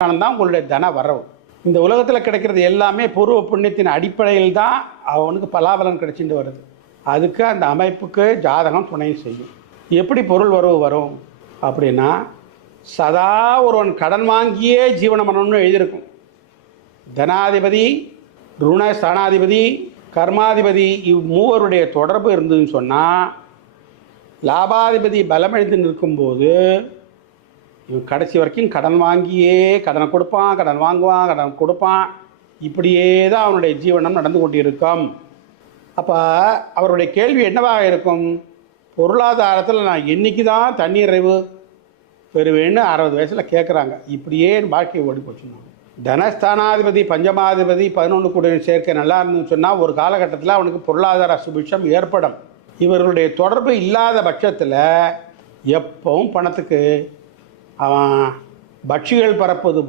தான் உங்களுடைய தன வரவு. இந்த உலகத்தில் கிடைக்கிறது எல்லாமே பூர்வ புண்ணியத்தின் அடிப்படையில் தான் அவனுக்கு பலாபலன் கிடைச்சிட்டு வருது. அதுக்கு அந்த அமைப்புக்கு ஜாதகம் துணை செய்யும். எப்படி பொருள் வரவு வரும் அப்படின்னா, சதா ஒருவன் கடன் வாங்கியே ஜீவனம் பண்ணணும்னு எழுதியிருக்கும். தனாதிபதி, ருண ஸ்தானாதிபதி, கர்மாதிபதி இம்மூவருடைய தொடர்பு இருந்ததுன்னு சொன்னால், லாபாதிபதி பலமிழந்து நிற்கும்போது இவன் கடைசி வரைக்கும் கடன் வாங்கியே கடனை கொடுப்பான், கடன் வாங்குவான், கடன் கொடுப்பான். இப்படியே தான் அவனுடைய ஜீவனம் நடந்து கொண்டிருக்கும். அப்போ அவருடைய கேள்வி என்னவாக இருக்கும்? பொருளாதாரத்தில் நான் என்றைக்கு தான் தன்னிறைவு பெறுவேன்னு 60 வயசில் கேட்குறாங்க. இப்படியே வாழ்க்கை ஓடி போச்சுன்னா, தனஸ்தானாதிபதி பஞ்சமாதிபதி 11 கூட சேர்க்கை நல்லா இருந்துன்னு சொன்னால் ஒரு காலகட்டத்தில் அவனுக்கு பொருளாதார சுபிட்சம் ஏற்படும். இவர்களுடைய தொடர்பு இல்லாத பட்சத்தில் எப்பவும் பணத்துக்கு அவன் பட்சிகள் பறப்பது